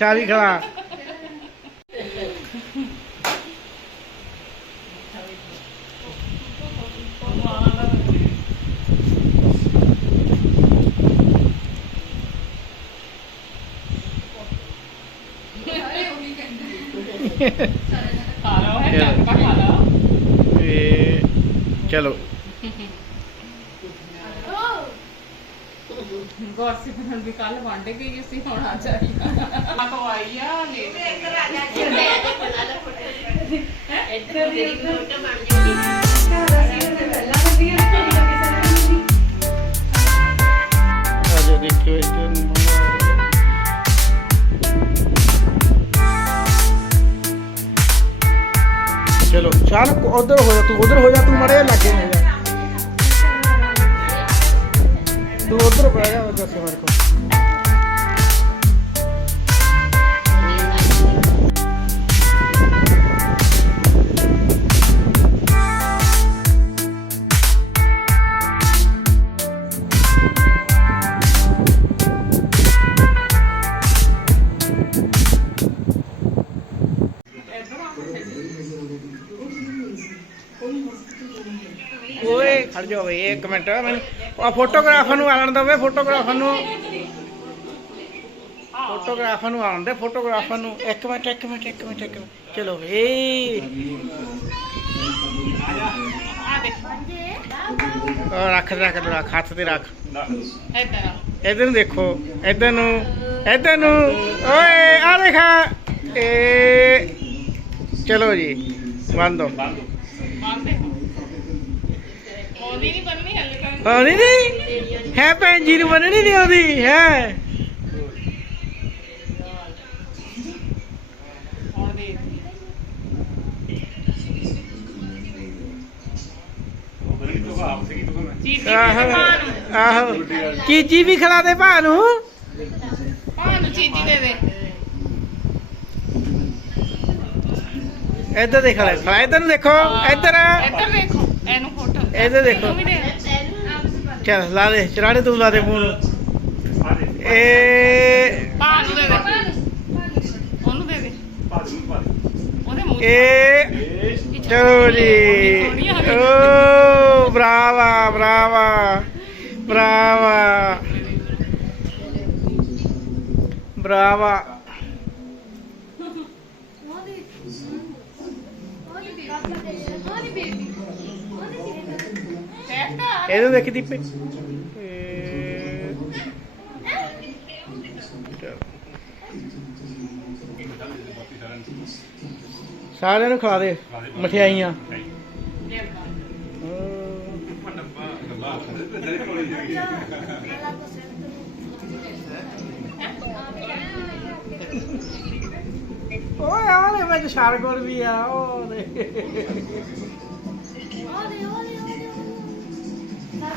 ਮਿੱਠਾ ਵੀ ਖਵਾ ਖਾ ਲਓ। ਹੈ ਚੱਪਾ ਖਾ ਲਓ ਤੇ ਚਲੋ। ਗੌਰਸੀ ਬਣ ਵੀ ਕੱਲ ਵੰਡ ਗਈ ਸੀ ਹੁਣ ਆ ਜਾਈਗਾ ਆ ਤੋਂ ਆਈ ਆ ਲੈ ਆਜੋ ਦੇਖਿਓ ਇੱਧਰ ਨੂੰ ਚਲੋ ਚੱਲ ਉਧਰ। ਹੋ ਜਾ ਤੂੰ ਉਧਰ। ਹੋ ਜਾ ਤੂੰ ਮੜੇ ਲੱਗੇ ਹੋ ਜਾ ਤੂੰ ਉਧਰ ਬਹਿ ਜਾ ਉਧਰ ਸੇ ਮੇਰੇ ਕੋ ਓਏ ਖੜ ਜਾ ਓਏ ਇੱਕ ਮਿੰਟ ਮੈਨੂੰ ਆ ਫੋਟੋਗ੍ਰਾਫਰ ਨੂੰ ਪੈ ਦਵੇ ਫੋਟੋਗ੍ਰਾਫਰ ਨੂੰ ਫੋਟੋਗ੍ਰਾਫਰ ਨੂੰ ਆਣ ਦੇ ਫੋਟੋਗ੍ਰਾਫਰ ਨੂੰ ਇੱਕ ਮਿੰਟ ਇੱਕ ਮਿੰਟ ਇੱਕ ਮਿੰਟ ਇੱਕ ਮਿੰਟ ਚਲੋ ਏ ਆ ਦੇਖ ਉਹ ਰੱਖ ਰੱਖ ਰੱਖ ਹੱਥ ਤੇ ਰੱਖ ਇੱਧਰ ਆ ਇਧਰ ਨੂੰ ਦੇਖੋ ਇਧਰ ਨੂੰ ਇਧਰ ਨੂੰ ਓਏ ਆ ਦੇਖਾ ਏ ਚਲੋ ਜੀ ਬੰਦ ਦੋ ਆਂਦੇ ਉਹਦੀ ਨਹੀਂ ਬੰਨੀ ਹਲੇ ਆਉਂਦੀ ਨਹੀਂ ਹੈ ਭੈਣ ਜੀ ਨੂੰ ਮੰਨਣੀ ਨਹੀਂ ਆਉਂਦੀ ਹੈ। ਆਹੋ ਆਹੋ। ਚੀਜੀ ਵੀ ਖਿਲਾ ਦੇ ਭਾ ਨੂੰ। ਭਾਨੂੰ ਚੀਟੀ ਦੇ ਦੇ ਇੱਧਰ ਦੇਖ ਲੈ ਖਿਲਾ ਇੱਧਰ ਨੂੰ ਦੇਖੋ ਇੱਧਰ। ਇੱਧਰ ਦੇਖੋ ਇਹਨੂੰ ਫੋਟੋ। ਇੱਧਰ ਦੇਖੋ। ਲਾ ਦੇ ਚਰਾੜੇ ਤੂੰ ਲਾ ਦੇ ਮੂੰਹ ਨੂੰ ਏ ਉਹਨੂੰ ਦੇ ਦੇ। ਉਹਦੇ ਮੂੰਹ ਚਲੋ ਜੀ। ਓ ਬਰਾਵਾ ਬਰਾਵਾ ਇਹਨੂੰ ਦੇਖ ਦੀਪੇ। ਸਾਰਿਆਂ ਨੂੰ ਖਾ ਦੇ ਮਠਿਆਈਆਂ ਓਏ ਆ ਲੈ ਵਿੱਚ ਸ਼ਾਰਗੋਲ ਵੀ ਆ ਉਹ ਦੇ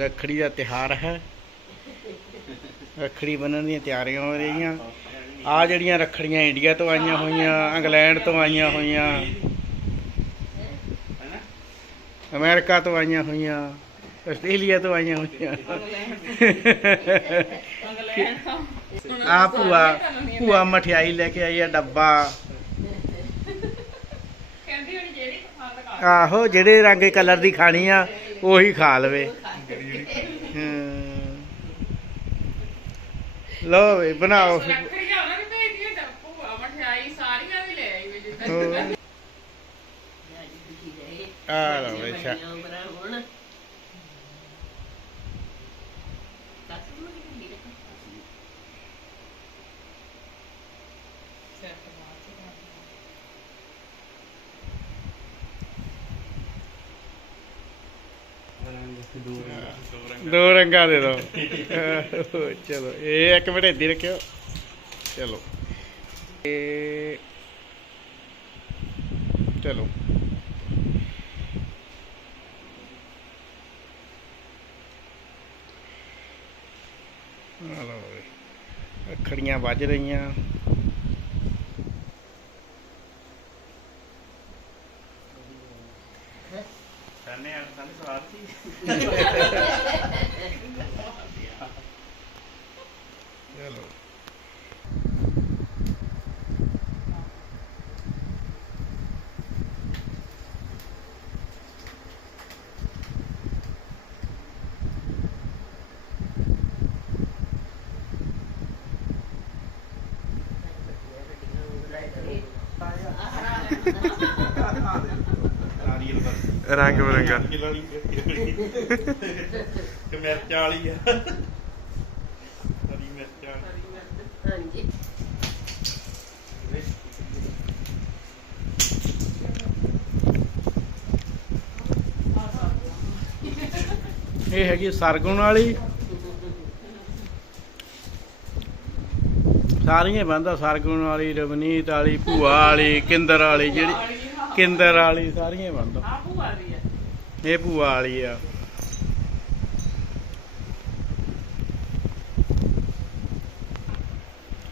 ਰੱਖੜੀ ਦਾ ਤਿਹਾਰ ਹੈ। ਰੱਖੜੀ ਬੰਨਣ ਦੀਆਂ ਤਿਆਰੀਆਂ ਹੋ ਰਹੀਆਂ। ਆ ਜਿਹੜੀਆਂ ਰੱਖੜੀਆਂ ਇੰਡੀਆ ਤੋਂ ਆਈਆਂ ਹੋਈਆਂ ਇੰਗਲੈਂਡ ਤੋਂ ਆਈਆਂ ਹੋਈਆਂ ਅਮਰੀਕਾ ਤੋਂ ਆਈਆਂ ਹੋਈਆਂ ਆਸਟ੍ਰੇਲੀਆ ਤੋਂ ਆਈਆਂ ਹੋਈਆਂ। ਆ ਭੂਆ ਭੂਆ ਮਠਿਆਈ ਲੈ ਕੇ ਆਈ ਆ ਡੱਬਾ। ਕਹਿੰਦੀ ਹੋਣੀ ਜਿਹੜੀ ਪਸੰਦ ਕਰ। ਆਹੋ ਜਿਹੜੇ ਰੰਗ ਕਲਰ ਦੀ ਖਾਣੀ ਆ ਉਹੀ ਖਾ ਲਵੇ। ਲਓ ਵੀ ਬਣਾਓ। ਫਿਰ। ਰੱਖੜੀਆਂ ਉਹਨਾਂ ਦੀ ਭੇਜਦੀਆਂ ਤਾਂ ਭੂਆ ਮਠਿਆਈ ਸਾਰੀਆਂ ਦੀ ਲੈ ਆਈ ਵੀ ਜਿੱਦਾਂ ਹੋਰ। ਆ ਲਓ ਵੀ ਅੱਛਾ ਸੈੱਟ ਬਾਅਦ ਚ ਕਰ ਦੋ ਰੰਗਾ ਦੇ ਦੋ। ਚਲੋ, ਇਹ ਇੱਕ ਮਿੰਟ ਇੱਦੀ ਰੱਖਿਓ। ਚਲੋ। ਇਹ ਚਲੋ। ਆ ਲਓ ਵੱਜ ਰਹੀਆਂ। ਸਾਨੇ ਆ ਸਾਨੇ ਸਵਾਦ ਸੀ। ਚਲੋ ਨਾਰੀਅਲ ਬਸ ਰੰਗ ਬਰੰਗਾ। ਤੇ ਮਿਰਚ ਵਾਲੀ ਆ। ਹਰੀ ਮਿਰਚ ਵਾਲੀ। ਹਾਂਜੀ। ਇਹ ਹੈਗੀ ਸਰਗੁਣ ਵਾਲੀ। ਸਾਰੀਆਂ ਬੰਦਾ ਸਰਗੁਣ ਵਾਲੀ ਰਵਨੀਤ ਵਾਲੀ ਭੂਆ ਵਾਲੀ ਕਿੰਦਰ ਵਾਲੀ ਜਿਹੜੀ ਕਿੰਦਰ ਵਾਲੀ ਸਾਰੀਆਂ ਬੰਦਾ। ਆ ਭੂਆ ਦੀ ਹੈ ਇਹ ਭੂਆ ਵਾਲੀ ਆ।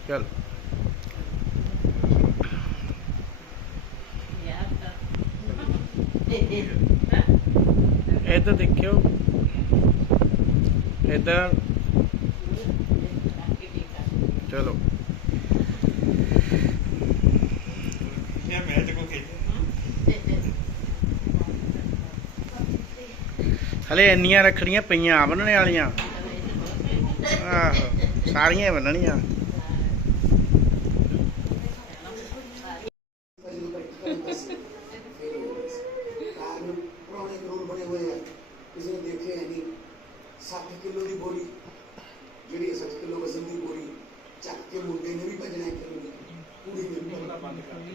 ਚਲ। ਇੱਧਰ ਦੇਖਿਓ। ਇੱਧਰ। ਚਲੋ ਇਹ ਮੈਂ ਤੇ ਕੋ ਖੇਡ ਹਲੇ ਇੰਨੀਆਂ ਰੱਖੜੀਆਂ ਪਈਆਂ ਬੰਨਣੇ ਵਾਲੀਆਂ। ਆਹੋ ਸਾਰੀਆਂ ਬੰਨਣੀਆਂ। ਕਾਰਨ ਪੁਰਾਣੇ ਕਾਨੂੰਨ ਬਣੇ ਹੋਏ ਆ ਕਿਸੇ ਨੇ ਦੇਖੇ ਹੈ ਨਹੀਂ 60 ਕਿਲੋ ਦੀ ਬੋਰੀ ਜਿਹੜੀ 60 ਕਿਲੋ ਵਜ਼ਨ ਦੀ ਬੋਰੀ ਚੱਕ ਕੇ ਮੁੰਡੇ ਨੇ ਵੀ ਭਜਣਾ ਹੈ ਕਿਲੋ ਦੀ ਕੁੜੀ ਨੇ ਵੀ ਭਜਣਾ ਬੰਦ ਕਰ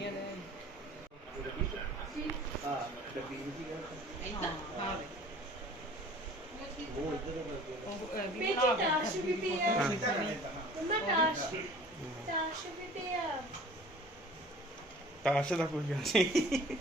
Peki taşı bir bir yer. Buna ਬੇਟੀ ਤਾਸ਼ ਵੀ ਪਿਆ ਮੰਮਾ ਤਾਸ਼ ਤਾਸ਼ ਵੀ ਪਿਆ ਤਾਸ਼ ਦਾ ਕੋਈ ਗੱਲ ਨਹੀਂ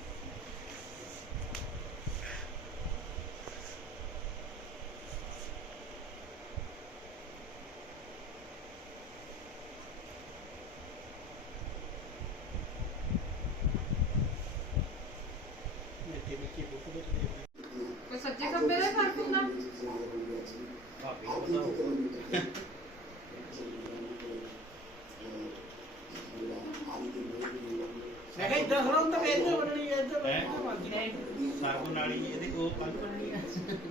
ਸਰਗੁਣ ਵਾਲੀ ਇਹਦੇ ਕੋ ਪੰਜ ਬਣਨੀਆਂ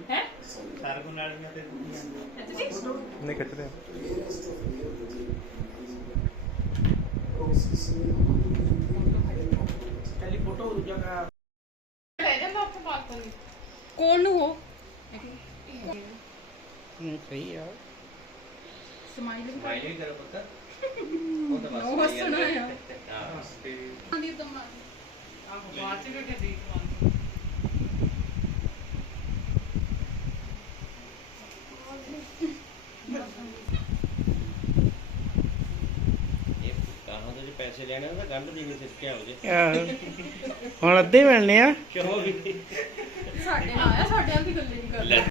ਹੈ ਸਰਗੁਣ ਵਾਲੀਆਂ ਤੇ ਦੂਜੀਆਂ ਨਹੀਂ ਖਿੱਚਦੇ ਲੈ ਜਾਂਦਾ ਉੱਥੇ ਬਾਲਕਨੀ ਕੌਣ ਨੂੰ ਹੋ ਸਹੀ ਆ। ਸਮਾਈਲਿੰਗ ਮਾਇਨੇ ਕਰ ਪਤਾ। ਉਹ ਹੱਸਣਾ ਆ। ਆਂਦੀ ਤਾਂ ਆਹ ਬਾਅਦ ਚ ਵੀ ਕਿ ਦੇਖ ਇਹ ਕਹਾਂ ਤੋਂ ਜੇ ਪੈਸੇ ਲੈਣੇ ਆ ਤਾਂ ਗੰਢ ਦੇ ਕੇ ਸਿੱਟਿਆ ਹੋ ਜੇ। ਆਹੋ। ਹੁਣ ਅੱਧੇ ਮਿਲਨੇ ਆ। ਕਿਉਂ ਵੀ? ਸਾਡੇ ਨਾਲ ਆਇਆ ਸਾਡਿਆਂ ਦੀ ਗੱਲੇ ਨਹੀਂ ਕਰਦਾ